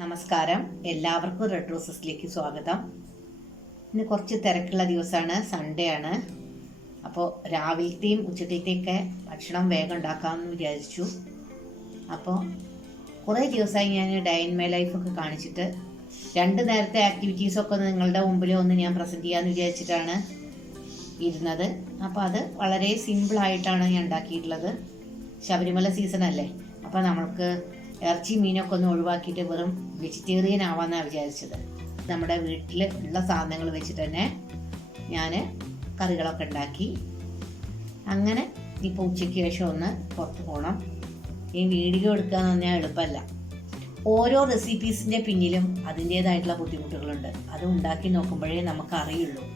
നമസ്കാരം, എല്ലാവർക്കും റെഡ് റോസസിലേക്ക് സ്വാഗതം. ഇന്ന് കുറച്ച് തിരക്കുള്ള ദിവസമാണ്, സൺഡേ ആണ്. അപ്പോൾ രാവിലത്തെയും ഉച്ചത്തേക്കൊക്കെ ഭക്ഷണം വേഗം ഉണ്ടാക്കാമെന്ന് വിചാരിച്ചു. അപ്പോൾ കുറേ ദിവസമായി ഞാൻ ഡേ ഇൻ മൈ ലൈഫൊക്കെ കാണിച്ചിട്ട് 2 നേരത്തെ ആക്ടിവിറ്റീസൊക്കെ ഒന്ന് നിങ്ങളുടെ മുമ്പിൽ ഒന്ന് ഞാൻ പ്രസൻറ്റ് ചെയ്യാമെന്ന് വിചാരിച്ചിട്ടാണ് ഇരുന്നത്. അപ്പോൾ അത് വളരെ സിമ്പിളായിട്ടാണ് ഞാൻ ഉണ്ടാക്കിയിട്ടുള്ളത്. ശബരിമല സീസൺ അല്ലേ, അപ്പോൾ നമ്മൾക്ക് ഇറച്ചി മീനൊക്കെ ഒന്ന് ഒഴിവാക്കിയിട്ട് വെറും വെജിറ്റേറിയൻ ആവാമെന്നാണ് വിചാരിച്ചത്. നമ്മുടെ വീട്ടിൽ ഉള്ള സാധനങ്ങൾ വെച്ചിട്ട് തന്നെ ഞാൻ കറികളൊക്കെ ഉണ്ടാക്കി. അങ്ങനെ ഇപ്പോൾ ഉച്ചയ്ക്ക് ശേഷം ഒന്ന് പുറത്ത് പോകണം. ഈ വീഡിയോ എടുക്കുക എന്ന് പറഞ്ഞാൽ എളുപ്പമല്ല. ഓരോ റെസിപ്പീസിൻ്റെ പിന്നിലും അതിൻ്റേതായിട്ടുള്ള ബുദ്ധിമുട്ടുകളുണ്ട്. അത് ഉണ്ടാക്കി നോക്കുമ്പോഴേ നമുക്ക് അറിയുള്ളൂ.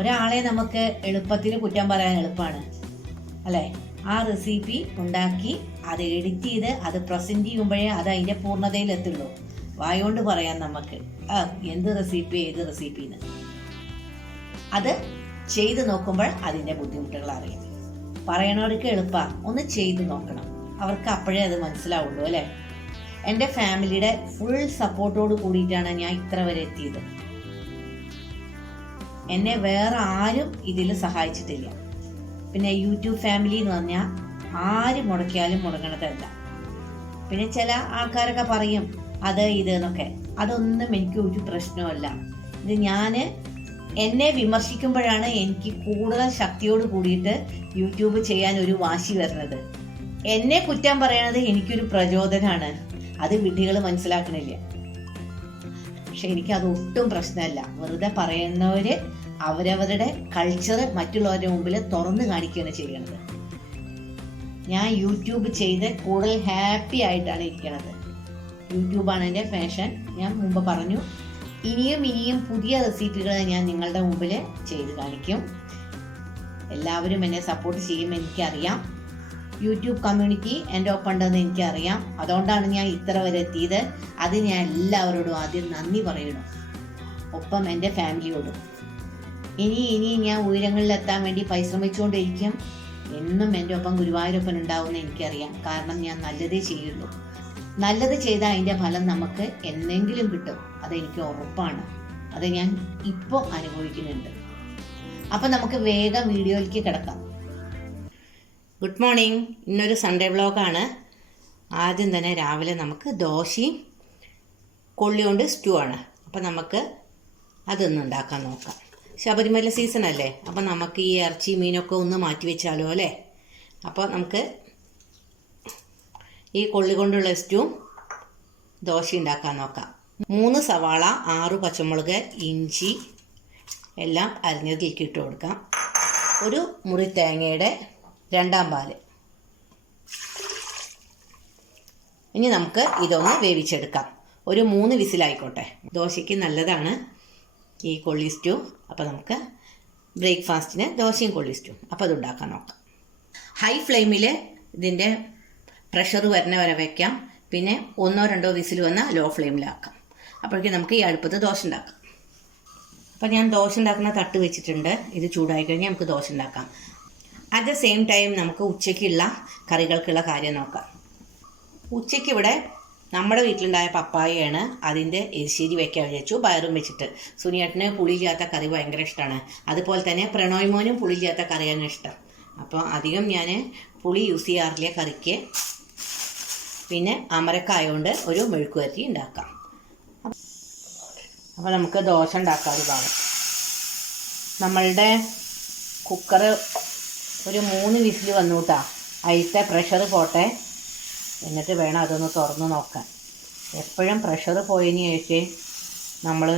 ഒരാളെ നമുക്ക് എളുപ്പത്തിൽ കുറ്റം പറയാൻ എളുപ്പമാണ് അല്ലേ? ആ റെസിപ്പി ഉണ്ടാക്കി അത് എഡിറ്റ് ചെയ്ത് അത് പ്രസൻറ്റ് ചെയ്യുമ്പോഴേ അത് അതിൻ്റെ പൂർണ്ണതയിലെത്തുള്ളൂ. വായോണ്ട് പറയാം നമുക്ക് എന്ത് റെസിപ്പി ഏത് റെസിപ്പിന്ന്. അത് ചെയ്ത് നോക്കുമ്പോൾ അതിൻ്റെ ബുദ്ധിമുട്ടുകൾ അറിയാം. പറയണവർക്ക് എളുപ്പമാണ്, ഒന്ന് ചെയ്ത് നോക്കണം. അവർക്ക് അപ്പോഴേ അത് മനസ്സിലാവുള്ളൂ അല്ലേ? എൻ്റെ ഫാമിലിയുടെ ഫുൾ സപ്പോർട്ടോട് കൂടിയിട്ടാണ് ഞാൻ ഇത്ര വരെ എത്തിയത്. എന്നെ വേറെ ആരും ഇതിൽ സഹായിച്ചിട്ടില്ല. പിന്നെ യൂട്യൂബ് ഫാമിലി എന്ന് പറഞ്ഞാൽ ആര് മുടക്കിയാലും മുടങ്ങണതല്ല. പിന്നെ ചില ആൾക്കാരൊക്കെ പറയും അത് ഇത് എന്നൊക്കെ. അതൊന്നും എനിക്ക് ഒരു പ്രശ്നമല്ല. ഇത് ഞാൻ എന്നെ വിമർശിക്കുമ്പോഴാണ് എനിക്ക് കൂടുതൽ ശക്തിയോട് കൂടിയിട്ട് യൂട്യൂബ് ചെയ്യാൻ ഒരു വാശി വരുന്നത്. എന്നെ കുറ്റം പറയണത് എനിക്കൊരു പ്രചോദനമാണ്. അത് വിഡ്ഢികൾ മനസ്സിലാക്കണില്ല. പക്ഷെ എനിക്കത് ഒട്ടും പ്രശ്നമല്ല. വെറുതെ പറയുന്നവര് അവരവരുടെ കൾച്ചർ മറ്റുള്ളവരുടെ മുമ്പിൽ തുറന്നു കാണിക്കുകയാണ് ചെയ്യണത്. ഞാൻ യൂട്യൂബ് ചെയ്ത് കൂടുതൽ ഹാപ്പി ആയിട്ടാണ് ഇരിക്കുന്നത്. യൂട്യൂബാണ് എൻ്റെ പാഷൻ. ഞാൻ മുമ്പ് പറഞ്ഞു, ഇനിയും പുതിയ റെസിപ്പികൾ ഞാൻ നിങ്ങളുടെ മുമ്പിൽ ചെയ്ത് കാണിക്കും. എല്ലാവരും എന്നെ സപ്പോർട്ട് ചെയ്യുമെന്ന് എനിക്കറിയാം. യൂട്യൂബ് കമ്മ്യൂണിറ്റി എൻ്റെ ഒപ്പം ഉണ്ടെന്ന് എനിക്കറിയാം. അതുകൊണ്ടാണ് ഞാൻ ഇത്ര വരെ എത്തിയത്. അത് ഞാൻ എല്ലാവരോടും ആദ്യം നന്ദി പറയണം, ഒപ്പം എൻ്റെ ഫാമിലിയോടും. ഇനി ഞാൻ ഉയരങ്ങളിലെത്താൻ വേണ്ടി പരിശ്രമിച്ചുകൊണ്ടിരിക്കും. എന്നും എൻ്റെ ഒപ്പം ഗുരുവായൂരപ്പൻ ഉണ്ടാവുമെന്ന് എനിക്കറിയാം. കാരണം ഞാൻ നല്ലതേ ചെയ്യുള്ളൂ. നല്ലത് ചെയ്താൽ അതിൻ്റെ ഫലം നമുക്ക് എന്നെങ്കിലും കിട്ടും. അതെനിക്ക് ഉറപ്പാണ്. അത് ഞാൻ ഇപ്പോൾ അനുഭവിക്കുന്നുണ്ട്. അപ്പം നമുക്ക് വേഗം വീഡിയോയിലേക്ക് കിടക്കാം. Good morning. ഇന്നൊരു സൺഡേ വ്ളോഗാണ്. ആദ്യം തന്നെ രാവിലെ നമുക്ക് ദോശയും കൊള്ളി കൊണ്ട് സ്റ്റൂ ആണ്. അപ്പം നമുക്ക് അതൊന്ന് ഉണ്ടാക്കാൻ നോക്കാം. ശബരിമല സീസൺ അല്ലേ, അപ്പം നമുക്ക് ഈ ഇറച്ചി മീനൊക്കെ ഒന്ന് മാറ്റി വെച്ചാലോ അല്ലേ? അപ്പോൾ നമുക്ക് ഈ കൊള്ളി കൊണ്ടുള്ള സ്റ്റൂ ദോശ ഉണ്ടാക്കാൻ നോക്കാം. 3 സവാള, 6 പച്ചമുളക്, ഇഞ്ചി എല്ലാം അരിഞ്ഞതിലേക്ക് ഇട്ട് കൊടുക്കാം. ഒരു മുറി തേങ്ങയുടെ 2-ാം പാല്. ഇനി നമുക്ക് ഇതൊന്ന് വേവിച്ചെടുക്കാം. ഒരു 3 വിസിലായിക്കോട്ടെ. ദോശയ്ക്ക് നല്ലതാണ് ഈ കൊള്ളി സ്റ്റൂ. അപ്പോൾ നമുക്ക് ബ്രേക്ക്ഫാസ്റ്റിന് ദോശയും കൊള്ളി സ്റ്റൂ. അപ്പോൾ അത് ഉണ്ടാക്കാൻ നോക്കാം. ഹൈ ഫ്ലെയിമിൽ ഇതിൻ്റെ പ്രഷർ വരുന്ന വരെ വയ്ക്കാം. പിന്നെ 1-2 വിസിൽ വന്നാൽ ലോ ഫ്ലെയിമിലാക്കാം. അപ്പോഴേക്കും നമുക്ക് ഈ അടുപ്പത്ത് ദോശ ഉണ്ടാക്കാം. അപ്പോൾ ഞാൻ ദോശ ഉണ്ടാക്കുന്ന തട്ട് വെച്ചിട്ടുണ്ട്. ഇത് ചൂടായി കഴിഞ്ഞാൽ നമുക്ക് ദോശ ഉണ്ടാക്കാം. അറ്റ് ദ സെയിം ടൈം നമുക്ക് ഉച്ചയ്ക്കുള്ള കറികൾക്കുള്ള കാര്യം നോക്കാം. ഉച്ചയ്ക്ക് ഇവിടെ നമ്മുടെ വീട്ടിലുണ്ടായ പപ്പായയാണ്. അതിൻ്റെ എരിശ്ശേരി വയ്ക്കാൻ വിചാരിച്ചു, പയറും വെച്ചിട്ട്. സുനിയേട്ടന് പുളിയില്ലാത്ത കറി ഭയങ്കര ഇഷ്ടമാണ്. അതുപോലെ തന്നെ പ്രണോയ് മോനും പുളിയില്ലാത്ത കറിയാണ് ഇഷ്ടം. അപ്പോൾ അധികം ഞാൻ പുളി യൂസ് ചെയ്യാറില്ല കറിക്ക്. പിന്നെ അമരക്കായ കൊണ്ട് ഒരു മെഴുക്ക് വരട്ടി ഉണ്ടാക്കാം. അപ്പോൾ നമുക്ക് ദോശ ഉണ്ടാക്കാം. ഒരു ഭാഗം നമ്മളുടെ കുക്കർ ഒരു 3 വിസിൽ വന്നു കേട്ടോ. അതിലത്തെ പ്രഷർ പോട്ടെ, എന്നിട്ട് വേണം അതൊന്ന് തുറന്ന് നോക്കാൻ. എപ്പോഴും പ്രഷർ പോയതിന് ശേഷം നമ്മൾ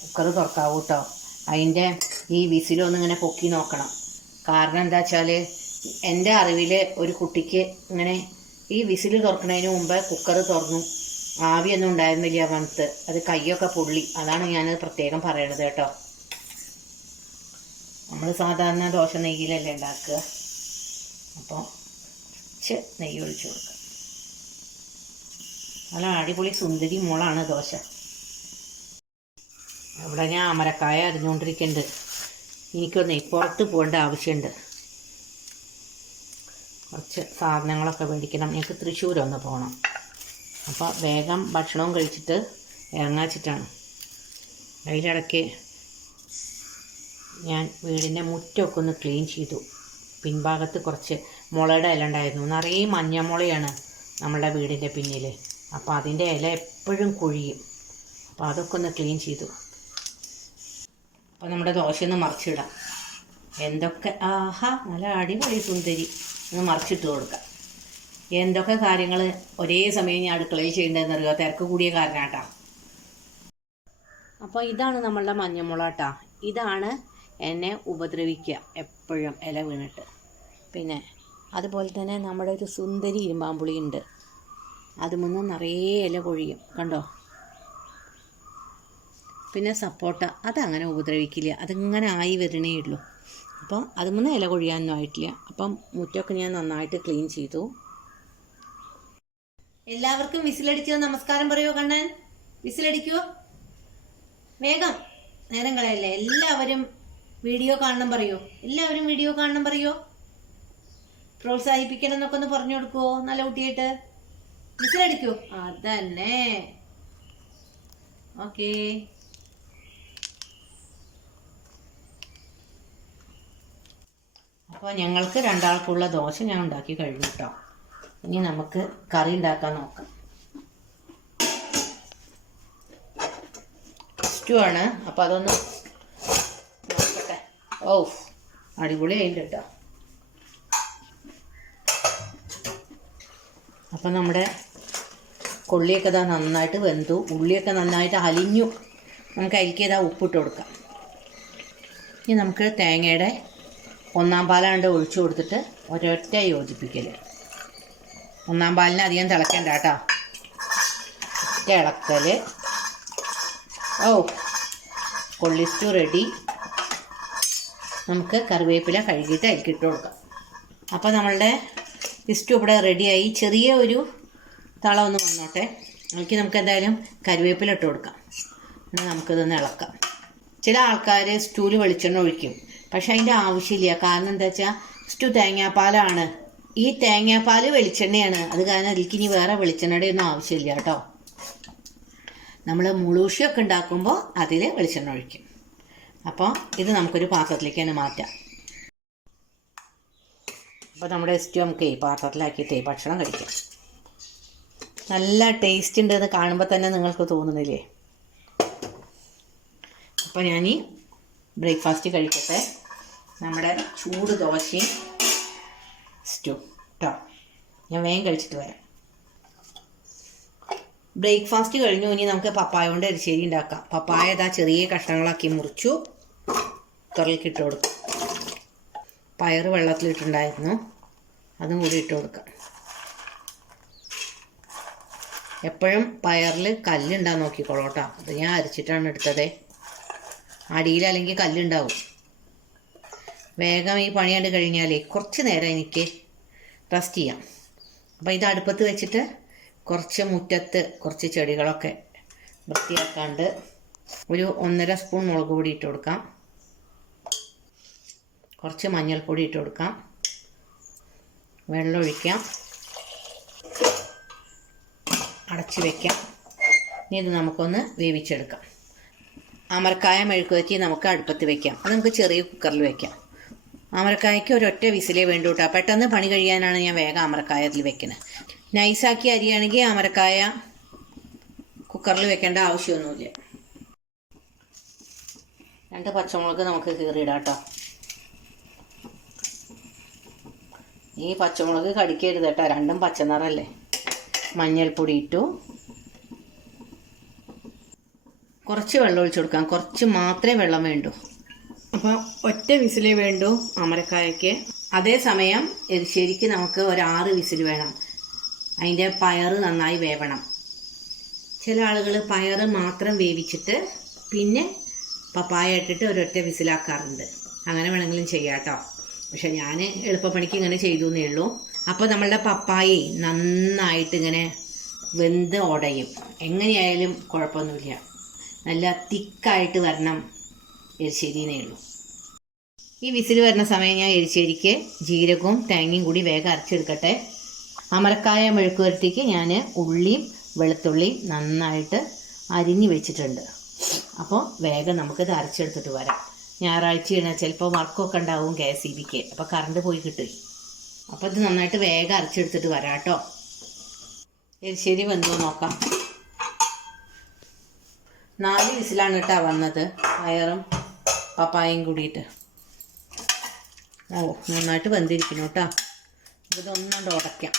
കുക്കർ തുറക്കാവൂ കേട്ടോ. അതിൻ്റെ ഈ വിസിലൊന്നിങ്ങനെ പൊക്കി നോക്കണം. കാരണം എന്താ വെച്ചാൽ എൻ്റെ അറിവിൽ ഒരു കുട്ടിക്ക് ഇങ്ങനെ ഈ വിസിൽ തുറക്കുന്നതിന് മുമ്പ് കുക്കർ തുറന്നു, ആവിയൊന്നും ഉണ്ടായിരുന്നില്ല വന്നിട്ട്. അത് കയ്യൊക്കെ പൊള്ളി. അതാണ് ഞാനത് പ്രത്യേകം പറയണത് കേട്ടോ. നമ്മൾ സാധാരണ ദോശ നെയ്യിലല്ലേ ഉണ്ടാക്കുക. അപ്പോൾ നെയ്യ് ഒഴിച്ചു കൊടുക്കുക. നല്ല അടിപൊളി സുന്ദരി മോളാണ് ദോശ. ഇവിടെ ഞാൻ അമരക്കായ അരിഞ്ഞുകൊണ്ടിരിക്കുന്നുണ്ട്. എനിക്കൊന്ന് പുറത്ത് പോകേണ്ട ആവശ്യമുണ്ട്. കുറച്ച് സാധനങ്ങളൊക്കെ മേടിക്കണം. ഞങ്ങൾക്ക് തൃശ്ശൂരൊന്ന് പോകണം. അപ്പോൾ വേഗം ഭക്ഷണവും കഴിച്ചിട്ട് ഇറങ്ങാച്ചിട്ടാണ്. അതിലിടയ്ക്ക് ഞാൻ വീടിൻ്റെ മുറ്റമൊക്കെ ഒന്ന് ക്ലീൻ ചെയ്തു. പിൻഭാഗത്ത് കുറച്ച് മുളയുടെ ഇല ഉണ്ടായിരുന്നു. നിറയെ മഞ്ഞമുളയാണ് നമ്മളുടെ വീടിൻ്റെ പിന്നിൽ. അപ്പോൾ അതിൻ്റെ ഇല എപ്പോഴും കൊഴിയും. അപ്പോൾ അതൊക്കെ ഒന്ന് ക്ലീൻ ചെയ്തു. അപ്പോൾ നമ്മുടെ ദോശയൊന്ന് മറിച്ചിടാം. എന്തൊക്കെ ആഹാ നല്ല അടിപൊളി സുന്ദരി ഒന്ന് മറിച്ചിട്ട് കൊടുക്കാം. എന്തൊക്കെ കാര്യങ്ങൾ ഒരേ സമയം ഞാൻ അടുക്കളയിൽ ചെയ്യേണ്ടതെന്നറിയോ? തിരക്ക് കൂടിയ കാരണമാട്ടാ. അപ്പോൾ ഇതാണ് നമ്മളുടെ മഞ്ഞമുള കേട്ടോ. ഇതാണ് എന്നെ ഉപദ്രവിക്കുക എപ്പോഴും ഇല വീണിട്ട്. പിന്നെ അതുപോലെ തന്നെ നമ്മുടെ ഒരു സുന്ദരി ഇരുമ്പാമ്പുളി ഉണ്ട്. അതുമൊന്ന് നിറയെ ഇല കൊഴിയും കണ്ടോ. പിന്നെ സപ്പോട്ട അതങ്ങനെ ഉപദ്രവിക്കില്ല, അതിങ്ങനെ ആയി വരണേ ഉള്ളൂ. അപ്പം അതുമൊന്ന് ഇല കൊഴിയാനൊന്നും ആയിട്ടില്ല. അപ്പം മുറ്റമൊക്കെ ഞാൻ നന്നായിട്ട് ക്ലീൻ ചെയ്തു. എല്ലാവർക്കും വിസിലടിച്ചോ? നമസ്കാരം പറയുമോ കണ്ണൻ? വിസിലടിക്കുമോ? വേഗം, നേരം കളയല്ലേ. എല്ലാവരും വീഡിയോ കാണണം പറയോ? എല്ലാവരും വീഡിയോ കാണണം പറയോ? പ്രോത്സാഹിപ്പിക്കണം എന്നൊക്കെ ഒന്ന് പറഞ്ഞു കൊടുക്കുവോ? നല്ല കുട്ടിയായിട്ട് വിസിലടിക്കോ? അതന്നെ. ഓക്കേ. അപ്പോൾ ഞങ്ങൾക്ക് രണ്ടാൾക്കുള്ള ദോശ ഞാൻ ഉണ്ടാക്കി കഴിഞ്ഞു കേട്ടോ. ഇനി നമുക്ക് കറി ഉണ്ടാക്കാൻ നോക്കാം. സ്റ്റൂ ആണ്, അപ്പോൾ അതൊന്ന് നോക്കട്ടെ. ഓ അടിപൊളി ആയിട്ട് കേട്ടോ. അപ്പം നമ്മുടെ കൊള്ളിയൊക്കെ ഇതാ നന്നായിട്ട് വെന്തു, ഉള്ളിയൊക്കെ നന്നായിട്ട് അലിഞ്ഞു. നമുക്ക് അതിലേക്ക് ഇതാ ഉപ്പിട്ട് കൊടുക്കാം. ഇനി നമുക്ക് തേങ്ങയുടെ 1 പാലാണ്ട് ഒഴിച്ചു കൊടുത്തിട്ട് ഒരൊറ്റ യോജിപ്പിക്കൽ. 1 പാലിന് അധികം തിളക്കണ്ട കേട്ടോ. ഒറ്റ ഇളക്കൽ. ഓ കൊള്ളി സ്റ്റൂ റെഡി. നമുക്ക് കറിവേപ്പില കഴുകിയിട്ട് അതിലേക്ക് ഇട്ട് കൊടുക്കാം. അപ്പോൾ നമ്മളുടെ സ്റ്റൂ ഇവിടെ റെഡിയായി. ചെറിയ ഒരു തള ഒന്ന് വന്നോട്ടെ. അതിലേക്ക് നമുക്ക് എന്തായാലും കറിവേപ്പില ഇട്ട് കൊടുക്കാം. എന്നാൽ നമുക്കിതൊന്ന് ഇളക്കാം. ചില ആൾക്കാർ സ്റ്റൂവിൽ വെളിച്ചെണ്ണ ഒഴിക്കും, പക്ഷെ അതിൻ്റെ ആവശ്യമില്ല. കാരണം എന്താ വെച്ചാൽ സ്റ്റൂ തേങ്ങാപ്പാലാണ്. ഈ തേങ്ങാപ്പാൽ വെളിച്ചെണ്ണയാണ്. അത് കാരണം അതിലേക്ക് ഇനി വേറെ വെളിച്ചെണ്ണയുടെ ഒന്നും ആവശ്യമില്ല കേട്ടോ. നമ്മൾ മുളൂഷിയൊക്കെ ഉണ്ടാക്കുമ്പോൾ അതിൽ വെളിച്ചെണ്ണ ഒഴിക്കും. അപ്പോൾ ഇത് നമുക്കൊരു പാത്രത്തിലേക്ക് തന്നെ മാറ്റാം. അപ്പോൾ നമ്മുടെ സ്റ്റൂ നമുക്ക് ഈ പാത്രത്തിലാക്കിയിട്ട് ഭക്ഷണം കഴിക്കാം. നല്ല ടേസ്റ്റ് ഉണ്ട്. അത് കാണുമ്പോൾ തന്നെ നിങ്ങൾക്ക് തോന്നുന്നില്ലേ? അപ്പോൾ ഞാൻ ഈ ബ്രേക്ക്ഫാസ്റ്റ് കഴിക്കട്ടെ. നമ്മുടെ ചൂട് ദോശയും സ്റ്റൂ കേട്ടോ. ഞാൻ വേഗം കഴിച്ചിട്ട് വരാം. ബ്രേക്ക്ഫാസ്റ്റ് കഴിഞ്ഞു. ഇനി നമുക്ക് പപ്പായ കൊണ്ട് എരിശ്ശേരി ഉണ്ടാക്കാം. പപ്പായ ഇതാ ചെറിയ കഷ്ണങ്ങളാക്കി മുറിച്ചു കുക്കറിലേക്ക് ഇട്ട് കൊടുക്കാം. പയർ വെള്ളത്തിലിട്ടുണ്ടായിരുന്നു, അതും കൂടി ഇട്ട് കൊടുക്കാം. എപ്പോഴും പയറിൽ കല്ലുണ്ടാകാൻ നോക്കിക്കോളൂ കേട്ടോ. അത് ഞാൻ അരിച്ചിട്ടാണ് എടുത്തത്. അടിയിൽ അല്ലെങ്കിൽ കല്ലുണ്ടാവും. വേഗം ഈ പണി കണ്ട് കഴിഞ്ഞാലേ കുറച്ച് നേരം എനിക്ക് റെസ്റ്റ് ചെയ്യാം. അപ്പോൾ ഇത് അടുപ്പത്ത് വെച്ചിട്ട് കുറച്ച് മുറ്റത്ത് കുറച്ച് ചെടികളൊക്കെ വൃത്തിയാക്കാണ്ട് ഒരു 1.5 സ്പൂൺ മുളക് പൊടി ഇട്ട് കൊടുക്കാം. കുറച്ച് മഞ്ഞൾപ്പൊടി ഇട്ട് കൊടുക്കാം. വെള്ളം ഒഴിക്കാം. അടച്ച് വയ്ക്കാം. ഇനി ഇത് നമുക്കൊന്ന് വേവിച്ചെടുക്കാം. അമരക്കായ മെഴുക്ക് വെച്ച് നമുക്ക് അടുപ്പത്ത് വയ്ക്കാം. അത് നമുക്ക് ചെറിയ കുക്കറിൽ വയ്ക്കാം. അമരക്കായക്ക് ഒരൊറ്റ വിസിലേ വേണ്ടൂ കേട്ടോ. പെട്ടെന്ന് പണി കഴിയാനാണ് ഞാൻ വേഗം അമരക്കായ അതിൽ വെക്കുന്നത്. നൈസാക്കി അരിയാണെങ്കിൽ അമരക്കായ കുക്കറിൽ വെക്കേണ്ട ആവശ്യമൊന്നുമില്ല. 2 പച്ചമുളക് നമുക്ക് കീറിയിടാം കേട്ടോ. ഈ പച്ചമുളക് കടിക്കരുത് കേട്ടോ, രണ്ടും പച്ചനിറല്ലേ. മഞ്ഞൾപ്പൊടി ഇട്ടു. കുറച്ച് വെള്ളം ഒഴിച്ചു കൊടുക്കാം. കുറച്ച് മാത്രമേ വെള്ളം വേണ്ടൂ. അപ്പോൾ ഒറ്റ വിസിലേ വേണ്ടൂ അമരക്കായക്ക്. അതേസമയം എരിശ്ശേരിക്ക് നമുക്ക് ഒരു 6 വിസിൽ വേണം. അതിൻ്റെ പയർ നന്നായി വേവണം. ചില ആളുകൾ പയർ മാത്രം വേവിച്ചിട്ട് പിന്നെ പപ്പായ ഇട്ടിട്ട് ഒരൊറ്റ വിസിലാക്കാറുണ്ട്. അങ്ങനെ വേണമെങ്കിലും ചെയ്യാം കേട്ടോ. പക്ഷെ ഞാൻ എളുപ്പപ്പണിക്ക് ഇങ്ങനെ ചെയ്തു എന്നേ ഉള്ളൂ. അപ്പോൾ നമ്മളുടെ പപ്പായ നന്നായിട്ട് ഇങ്ങനെ വെന്ത് ഉടയും. എങ്ങനെയായാലും കുഴപ്പമൊന്നുമില്ല. നല്ല തിക്കായിട്ട് വരണം എരിശ്ശേരിന്നേ ഉള്ളൂ. ഈ വിസിൽ വരുന്ന സമയം ഞാൻ എരിശ്ശേരിക്ക് ജീരകവും തേങ്ങയും കൂടി വേഗം അരച്ചെടുക്കട്ടെ. അമരക്കായ മെഴുക്ക് പുരട്ടിക്ക് ഞാൻ ഉള്ളിയും വെളുത്തുള്ളി നന്നായിട്ട് അരിഞ്ഞ് വെച്ചിട്ടുണ്ട്. അപ്പോൾ വേഗം നമുക്കിത് അരച്ചെടുത്തിട്ട് വരാം. ഞായറാഴ്ചയാണ്, ചിലപ്പോൾ വർക്കൊക്കെ ഉണ്ടാവും KSEBക്ക്, അപ്പോൾ കറണ്ട് പോയി കിട്ടും. അപ്പോൾ ഇത് നന്നായിട്ട് വേഗം അരച്ചെടുത്തിട്ട് വരാം കേട്ടോ. എരിശ്ശേരി വെന്തോ നോക്കാം. 4 വിസിലാണ് കേട്ടോ വന്നത്, പയറും പപ്പായയും കൂടിയിട്ട്. നന്നായിട്ട് വെന്തിരിക്കുന്നു കേട്ടോ. ഇതൊന്നുകൊണ്ട് ഉടയ്ക്കാം,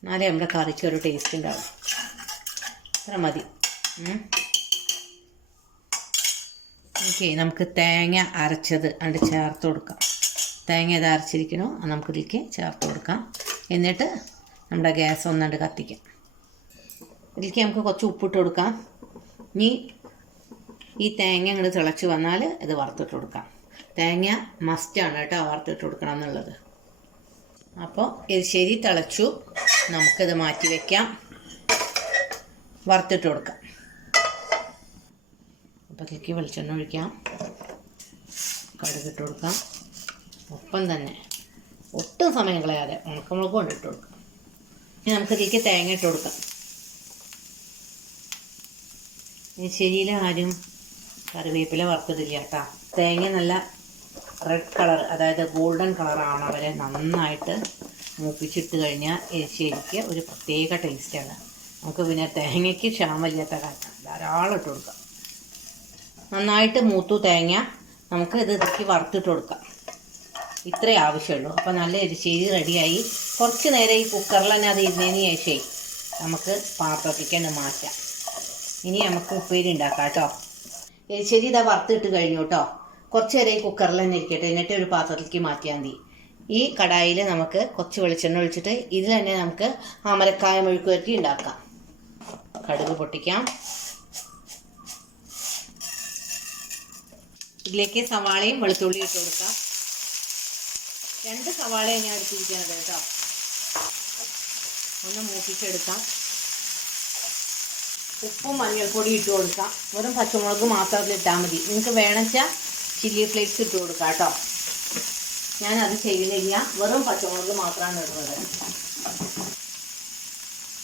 എന്നാലേ നമ്മുടെ കറിക്ക് ഒരു ടേസ്റ്റ് ഉണ്ടാവും. ഇത്ര മതി. ഓക്കെ, നമുക്ക് തേങ്ങ അരച്ചത് അത് ചേർത്ത് കൊടുക്കാം. തേങ്ങ ഇത് അരച്ചിരിക്കണോ നമുക്കിതിലേക്ക് ചേർത്ത് കൊടുക്കാം. എന്നിട്ട് നമ്മുടെ ഗ്യാസ് ഒന്നുകൊണ്ട് കത്തിക്കാം. ഇതിലേക്ക് നമുക്ക് കുറച്ച് ഉപ്പിട്ട് കൊടുക്കാം. ഇനി ഈ തേങ്ങ അങ്ങോട്ട് തിളച്ച് വന്നാൽ ഇത് വറുത്തിട്ട് കൊടുക്കാം. തേങ്ങ മസ്റ്റാണ് കേട്ടോ വറുത്തിട്ട് കൊടുക്കണം എന്നുള്ളത്. അപ്പോൾ എരിശ്ശേരി തിളച്ചു, നമുക്കിത് മാറ്റി വയ്ക്കാം. വറുത്തിട്ട് കൊടുക്കാം. അപ്പോൾ അതിലേക്ക് വെളിച്ചെണ്ണ ഒഴിക്കാം, കടുകിട്ട് കൊടുക്കാം. ഒപ്പം തന്നെ ഒട്ടും സമയം കളയാതെ ഉണക്കമുളക് കൊണ്ടിട്ട് കൊടുക്കാം. ഇനി നമുക്കിതിലേക്ക് തേങ്ങ ഇട്ട് കൊടുക്കാം. എരിശ്ശേരിയിൽ ആരും കറിവേപ്പില വറുത്തിട്ടില്ല കേട്ടോ. തേങ്ങ നല്ല റെഡ് കളർ, അതായത് ഗോൾഡൻ കളറാണ് അവരെ നന്നായിട്ട് മൂപ്പിച്ചിട്ട് കഴിഞ്ഞാൽ എരിശ്ശേരിക്ക് ഒരു പ്രത്യേക ടേസ്റ്റാണ്. നമുക്ക് പിന്നെ തേങ്ങയ്ക്ക് ക്ഷാമമില്ലാത്ത കാരണം ധാരാളം ഇട്ട് കൊടുക്കാം. നന്നായിട്ട് മൂത്തു തേങ്ങ, നമുക്ക് ഇത് ഇതൊക്കെ വറുത്തിട്ട് കൊടുക്കാം. ഇത്രേ ആവശ്യമുള്ളൂ. അപ്പോൾ നല്ല എരിശ്ശേരി റെഡിയായി. കുറച്ച് നേരം ഈ കുക്കറിൽ തന്നെ അത് ഇരുന്നതിന് ശേഷം നമുക്ക് പാത്രത്തേക്ക് തന്നെ മാറ്റാം. ഇനി നമുക്ക് ഉപ്പേരി ഉണ്ടാക്കാം കേട്ടോ. എരിശ്ശേരി ഇതാ വറുത്തിട്ട് കഴിഞ്ഞു കേട്ടോ. കുറച്ച് നേരം ഈ കുക്കറിൽ തന്നെ ഇരിക്കട്ടെ, എന്നിട്ട് ഒരു പാത്രത്തിലേക്ക് മാറ്റിയാൽ മതി. ഈ കടായിൽ നമുക്ക് കുറച്ച് വെളിച്ചെണ്ണ ഒഴിച്ചിട്ട് ഇതിൽ തന്നെ നമുക്ക് അമരക്കായ മെഴുക്ക് വരട്ടി ഉണ്ടാക്കാം. കടുക് പൊട്ടിക്കാം. ഇതിലേക്ക് സവാളയും വെളുത്തുള്ളിയും ഇട്ട് കൊടുക്കാം. 2 സവാളയും ഞാൻ എടുത്തിരിക്കുന്നത് കേട്ടോ. ഒന്ന് മൂപ്പിച്ചെടുക്കാം. ഉപ്പും മഞ്ഞൾപ്പൊടി ഇട്ട് കൊടുക്കാം. വെറും പച്ചമുളക് മാത്രം ഇട്ടാൽ മതി. നിങ്ങൾക്ക് വേണമെന്നുവെച്ചാൽ ചില്ലി ഫ്ലേക്സ് ഇട്ട് കൊടുക്കാം കേട്ടോ. ഞാനത് ചെയ്യുന്നില്ല, വെറും പച്ചമുളക് മാത്രമാണ് ഇടുന്നത്.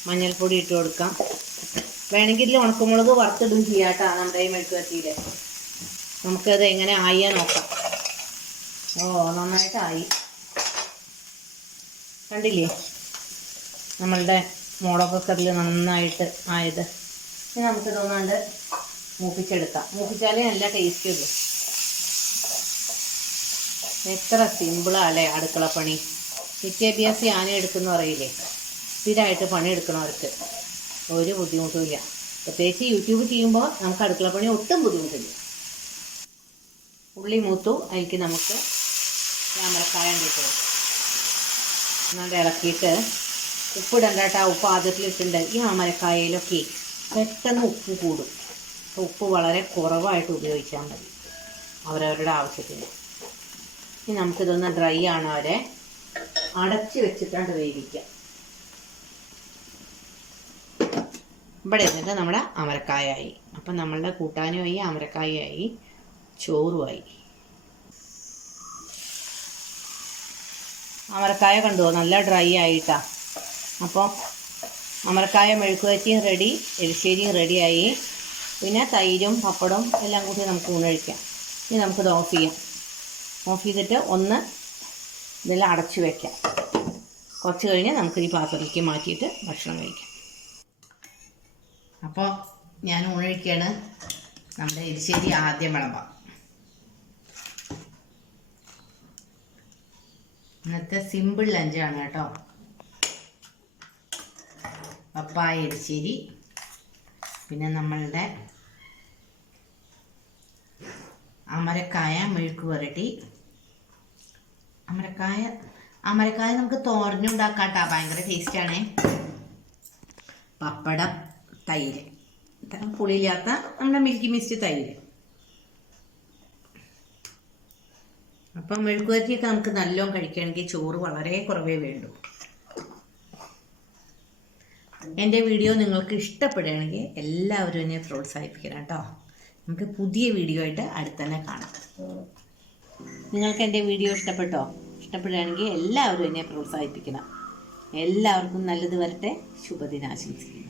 മഞ്ഞൾപ്പൊടി ഇട്ട് കൊടുക്കാം. വേണമെങ്കിൽ ഉണക്കമുളക് വറുത്തിടും ചെയ്യാം കേട്ടോ നമ്മുടെ ഈ മെഴുക്ക് വരട്ടിയിൽ. നമുക്കത് എങ്ങനെ ആയാൽ നോക്കാം. നന്നായിട്ടായി, കണ്ടില്ലേ നമ്മളുടെ മുളകൊക്കെ നന്നായിട്ട് ആയത്. ഇനി നമുക്കിതൊന്നാണ്ട് മൂപ്പിച്ചെടുക്കാം. മൂപ്പിച്ചാലേ നല്ല ടേസ്റ്റ് ഉള്ളൂ. എത്ര സിമ്പിളാല്ലേ അടുക്കളപ്പണി. വിദ്യാഭ്യാസം ആന എടുക്കുന്ന പറയില്ലേ, സ്ഥിരമായിട്ട് പണിയെടുക്കണവർക്ക് ഒരു ബുദ്ധിമുട്ടുമില്ല. പ്രത്യേകിച്ച് യൂട്യൂബ് ചെയ്യുമ്പോൾ നമുക്ക് അടുക്കളപ്പണി ഒട്ടും ബുദ്ധിമുട്ടില്ല. ഉള്ളി മൂത്തു, അതിലേക്ക് നമുക്ക് അമരക്കായ ഇട്ട് നന്നായിട്ട് ഇളക്കിയിട്ട് ഉപ്പിടണ്ട കേട്ടോ. ഉപ്പ് ആദ്യത്തിലിട്ടുണ്ട്. ഈ അമരക്കായയിലൊക്കെ പെട്ടെന്ന് ഉപ്പ് കൂടും. അപ്പോൾ ഉപ്പ് വളരെ കുറവായിട്ട് ഉപയോഗിച്ചാൽ മതി അവരവരുടെ ആവശ്യത്തിന്. ഇനി നമുക്കിതൊന്ന് ഡ്രൈ ആണ് വരെ അടച്ച് വെച്ചിട്ടാണ് വേവിക്കുക. ഇവിടെ എന്നിട്ട് നമ്മുടെ അമരക്കായായി. അപ്പം നമ്മളുടെ കൂട്ടാനുമായി അമരക്കായായി, ചോറുമായി. അമരക്കായ കണ്ടുവോ നല്ല ഡ്രൈ ആയിട്ടാ. അപ്പോൾ അമരക്കായ മെഴുക്ക് വരട്ടിയും റെഡി, എരിശ്ശേരിയും റെഡിയായി. പിന്നെ തൈരും പപ്പടവും എല്ലാം കൂടി നമുക്ക് ഊണഴിക്കാം. ഇനി നമുക്കിത് ഓഫ് ചെയ്യാം. ഓഫ് ചെയ്തിട്ട് ഒന്ന് ഇതെല്ലാം അടച്ചു വയ്ക്കാം. കുറച്ച് കഴിഞ്ഞ് നമുക്ക് ഈ പാത്രത്തിലേക്ക് മാറ്റിയിട്ട് ഭക്ഷണം കഴിക്കാം. അപ്പോൾ ഞാൻ ഊണഴിക്കുകയാണ്. നമ്മുടെ എരിശ്ശേരി ആദ്യം വിളമ്പാം. ഇന്നത്തെ സിമ്പിൾ ലഞ്ചാണ് കേട്ടോ. പപ്പായ എരിശ്ശേരി, പിന്നെ നമ്മളുടെ അമരക്കായ മെഴുക്ക് പുരട്ടി. അമരക്കായ നമുക്ക് തോരനുണ്ടാക്കാം കേട്ടോ, ഭയങ്കര ടേസ്റ്റാണ്. പപ്പടം, തൈര്, പുളിയില്ലാത്ത നമ്മുടെ മിൽക്കി മിസ്റ്റ് തൈര്. അപ്പം മെഴുക്ക് പുരട്ടിയൊക്കെ നമുക്ക് നല്ലോണം കഴിക്കുകയാണെങ്കിൽ ചോറ് വളരെ കുറവേ വേണ്ടൂ. എൻ്റെ വീഡിയോ നിങ്ങൾക്ക് ഇഷ്ടപ്പെടുകയാണെങ്കിൽ എല്ലാവരും എന്നെ പ്രോത്സാഹിപ്പിക്കണം കേട്ടോ. നമുക്ക് പുതിയ വീഡിയോ ആയിട്ട് അടുത്ത് തന്നെ കാണാം. നിങ്ങൾക്ക് എൻ്റെ വീഡിയോ ഇഷ്ടപ്പെടുകയാണെങ്കിൽ എല്ലാവരും എന്നെ പ്രോത്സാഹിപ്പിക്കണം. എല്ലാവർക്കും നല്ലത് വരട്ടെ. ശുഭദിനാശംസിക്കുന്നു.